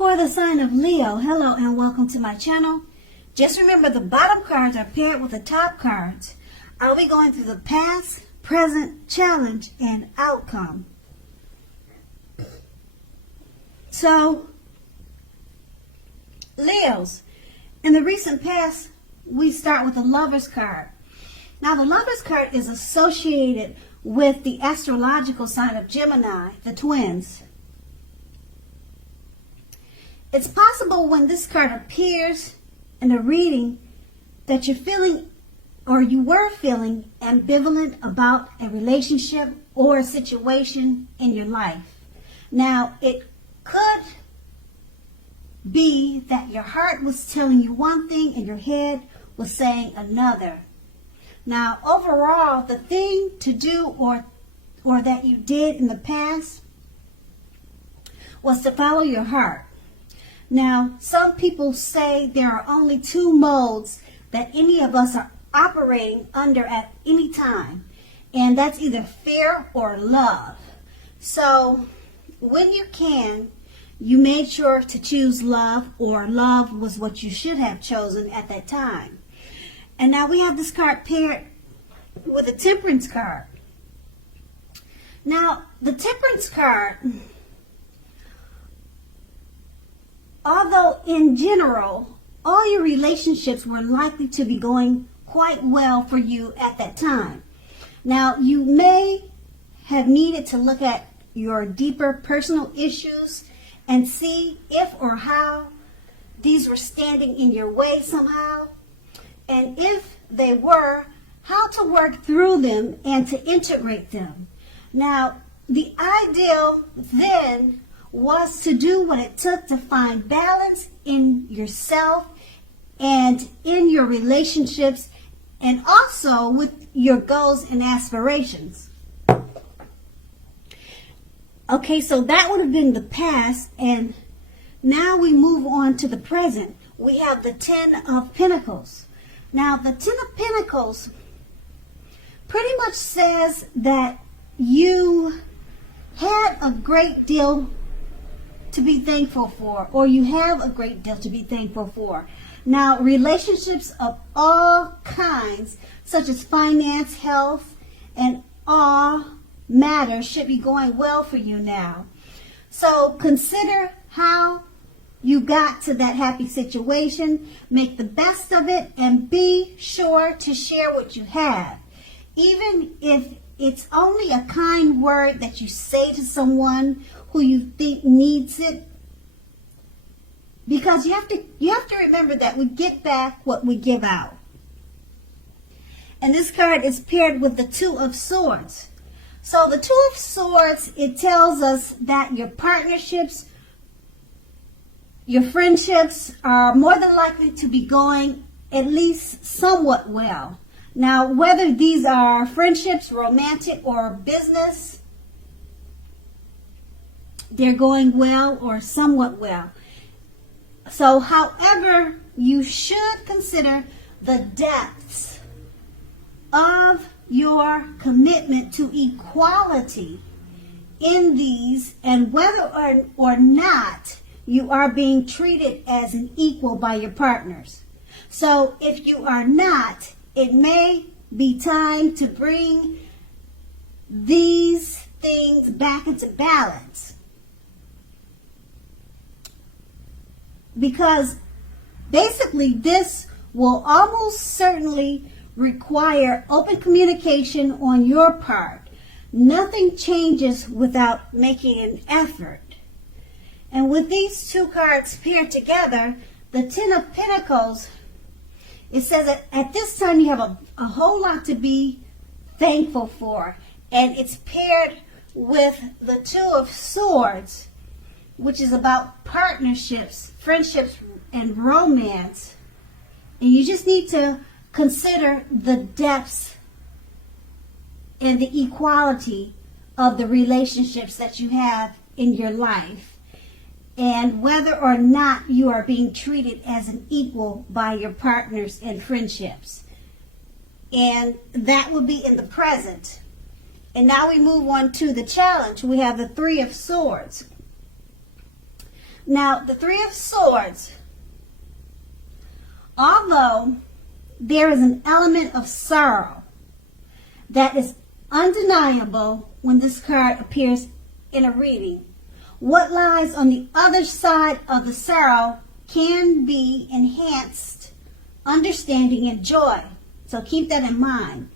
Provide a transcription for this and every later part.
For the sign of Leo, hello and welcome to my channel. Just remember the bottom cards are paired with the top cards. I'll be going through the past, present, challenge, and outcome. So, Leos, in the recent past, we start with the Lover's card. Now, the Lover's card is associated with the astrological sign of Gemini, the twins. It's possible when this card appears in a reading that you're feeling or you were feeling ambivalent about a relationship or a situation in your life. Now, it could be that your heart was telling you one thing and your head was saying another. Now, overall, the thing to do or that you did in the past was to follow your heart. Now, some people say there are only two modes that any of us are operating under at any time, and that's either fear or love. So, when you can, you made sure to choose love, or love was what you should have chosen at that time. And now we have this card paired with a Temperance card. Now, the Temperance card, although in general, all your relationships were likely to be going quite well for you at that time. Now, you may have needed to look at your deeper personal issues and see if or how these were standing in your way somehow. And if they were, how to work through them and to integrate them. Now, the ideal then was to do what it took to find balance in yourself and in your relationships and also with your goals and aspirations. Okay, so that would have been the past, and now we move on to the present. We have the Ten of Pentacles. Now, the Ten of Pentacles pretty much says that you had a great deal to be thankful for, or you have a great deal to be thankful for. Now, relationships of all kinds, such as finance, health, and all matters should be going well for you now. So consider how you got to that happy situation, make the best of it, and be sure to share what you have. Even if it's only a kind word that you say to someone who you think needs it, because you have to remember that we get back what we give out. And this card is paired with the Two of Swords. So the Two of Swords, it tells us that your partnerships, your friendships are more than likely to be going at least somewhat well. Now, whether these are friendships, romantic, or business, they're going well or somewhat well. So, however, you should consider the depths of your commitment to equality in these and whether or not you are being treated as an equal by your partners. So, if you are not, it may be time to bring these things back into balance. Because basically this will almost certainly require open communication on your part. Nothing changes without making an effort. And with these two cards paired together, the Ten of Pentacles, it says that at this time you have a whole lot to be thankful for. And it's paired with the Two of Swords, which is about partnerships, friendships, and romance. And you just need to consider the depths and the equality of the relationships that you have in your life, and whether or not you are being treated as an equal by your partners and friendships. And that will be in the present. And now we move on to the challenge. We have the Three of Swords. Now, the Three of Swords, although there is an element of sorrow that is undeniable when this card appears in a reading, what lies on the other side of the sorrow can be enhanced understanding and joy. So keep that in mind.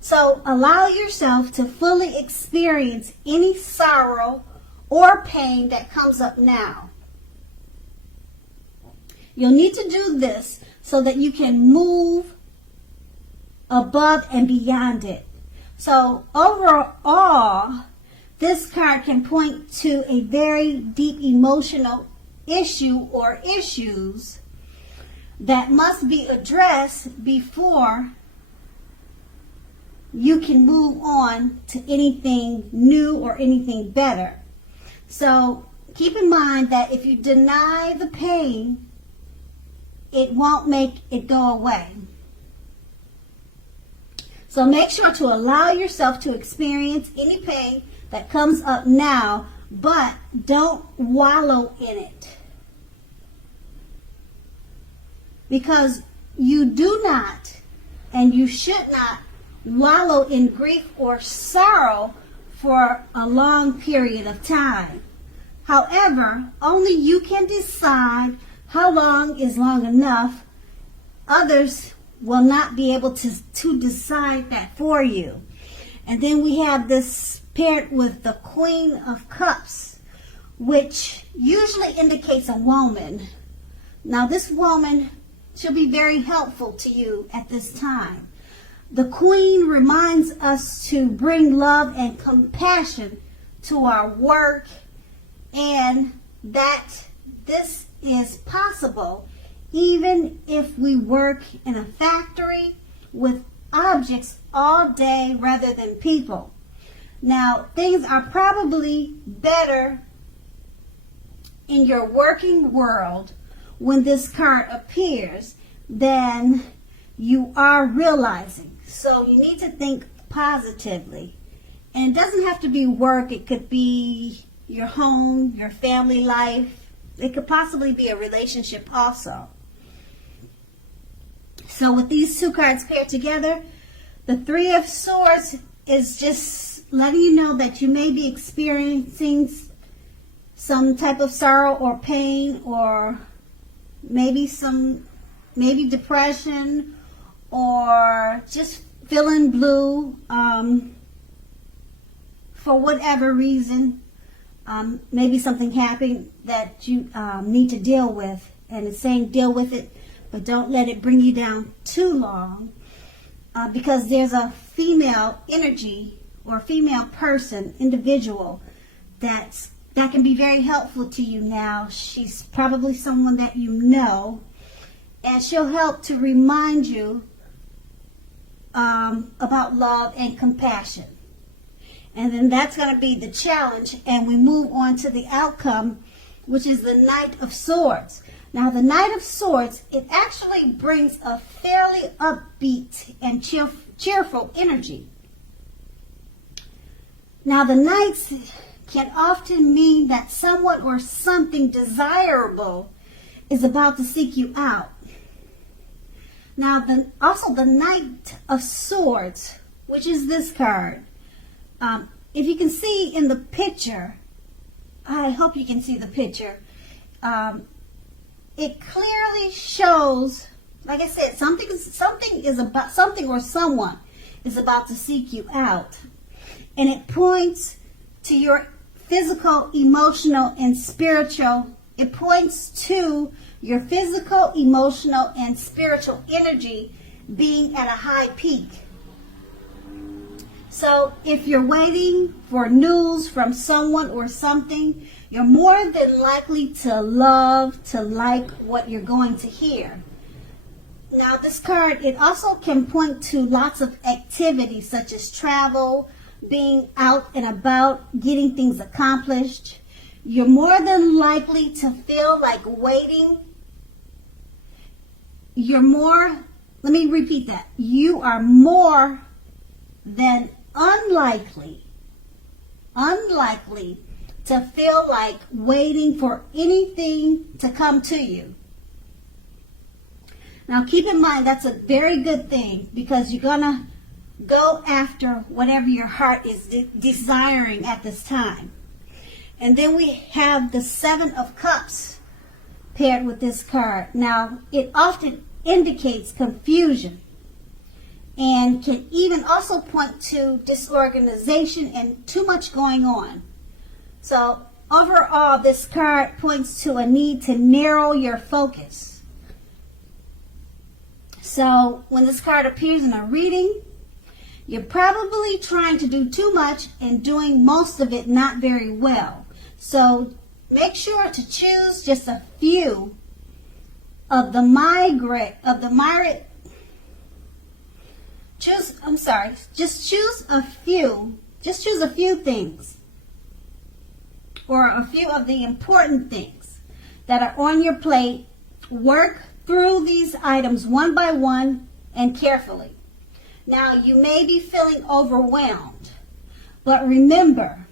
So allow yourself to fully experience any sorrow or pain that comes up now. You'll need to do this so that you can move above and beyond it. So overall, this card can point to a very deep emotional issue or issues that must be addressed before you can move on to anything new or anything better. So keep in mind that if you deny the pain, it won't make it go away. So make sure to allow yourself to experience any pain that comes up now, but don't wallow in it. Because you do not and you should not wallow in grief or sorrow for a long period of time. However, only you can decide how long is long enough. Others will not be able to decide that for you. And then we have this paired with the Queen of Cups, which usually indicates a woman. Now this woman should be very helpful to you at this time. The Queen reminds us to bring love and compassion to our work, and that this is possible even if we work in a factory with objects all day rather than people. Now, things are probably better in your working world when this card appears than you are realizing. So you need to think positively. And it doesn't have to be work. It could be your home, your family life. It could possibly be a relationship also. So with these two cards paired together, the Three of Swords is just letting you know that you may be experiencing some type of sorrow or pain, or maybe depression, or just feeling blue for whatever reason. Maybe something happened that you need to deal with, and it's saying deal with it, but don't let it bring you down too long, because there's a female energy or female person, individual, that can be very helpful to you now. She's probably someone that you know, and she'll help to remind you about love and compassion. And then that's going to be the challenge, and we move on to the outcome, which is the Knight of Swords. Now, the Knight of Swords, it actually brings a fairly upbeat and cheerful energy. Now, the Knights can often mean that someone or something desirable is about to seek you out. Now, also the Knight of Swords, which is this card. If you can see in the picture, I hope you can see the picture. It clearly shows, like I said, something or someone is about to seek you out, and it points to your physical, emotional, and spiritual. It points to your physical, emotional, and spiritual energy being at a high peak. So if you're waiting for news from someone or something, you're more than likely to like what you're going to hear. Now this card, it also can point to lots of activities such as travel, being out and about, getting things accomplished. You're more than likely to feel like waiting. Let me repeat that. You are more than unlikely to feel like waiting for anything to come to you. Now keep in mind that's a very good thing, because you're going to go after whatever your heart is desiring at this time. And then we have the Seven of Cups paired with this card. Now, it often indicates confusion and can even also point to disorganization and too much going on. So, overall, this card points to a need to narrow your focus. So, when this card appears in a reading, you're probably trying to do too much and doing most of it not very well. So make sure to choose just a few of the just choose a few things, or a few of the important things that are on your plate. Work through these items one by one and carefully. Now, you may be feeling overwhelmed, but remember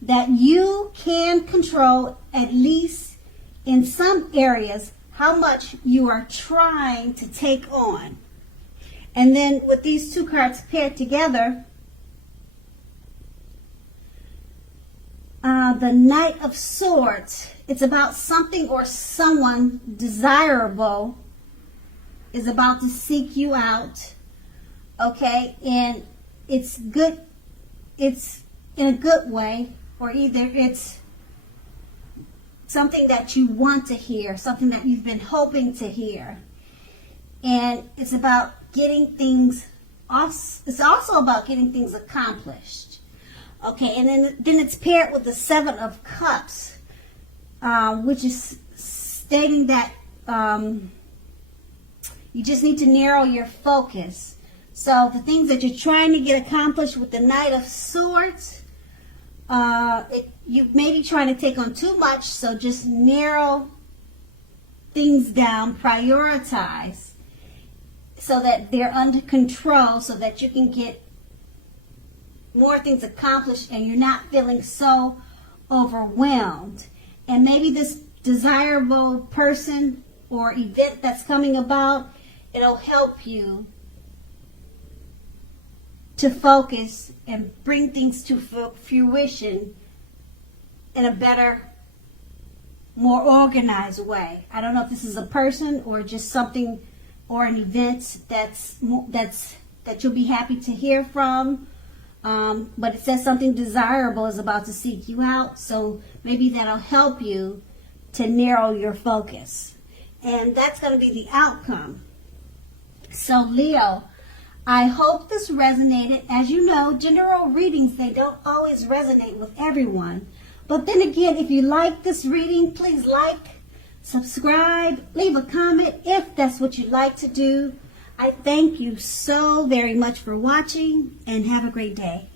that you can control, at least in some areas, how much you are trying to take on. And then with these two cards paired together, the Knight of Swords, it's about something or someone desirable is about to seek you out. Okay, and it's good, it's in a good way, or either it's something that you want to hear, something that you've been hoping to hear. And it's about getting things off, it's also about getting things accomplished. Okay, and then it's paired with the Seven of Cups, which is stating that you just need to narrow your focus. So the things that you're trying to get accomplished with the Knight of Swords, you may be trying to take on too much, so just narrow things down, prioritize, so that they're under control, so that you can get more things accomplished and you're not feeling so overwhelmed. And maybe this desirable person or event that's coming about, it'll help you to focus and bring things to fruition in a better, more organized way. I don't know if this is a person or just something or an event that you'll be happy to hear from. But it says something desirable is about to seek you out, so maybe that'll help you to narrow your focus. And that's going to be the outcome. So Leo, I hope this resonated. As you know, general readings, they don't always resonate with everyone. But then again, if you like this reading, please like, subscribe, leave a comment if that's what you'd like to do. I thank you so very much for watching, and have a great day.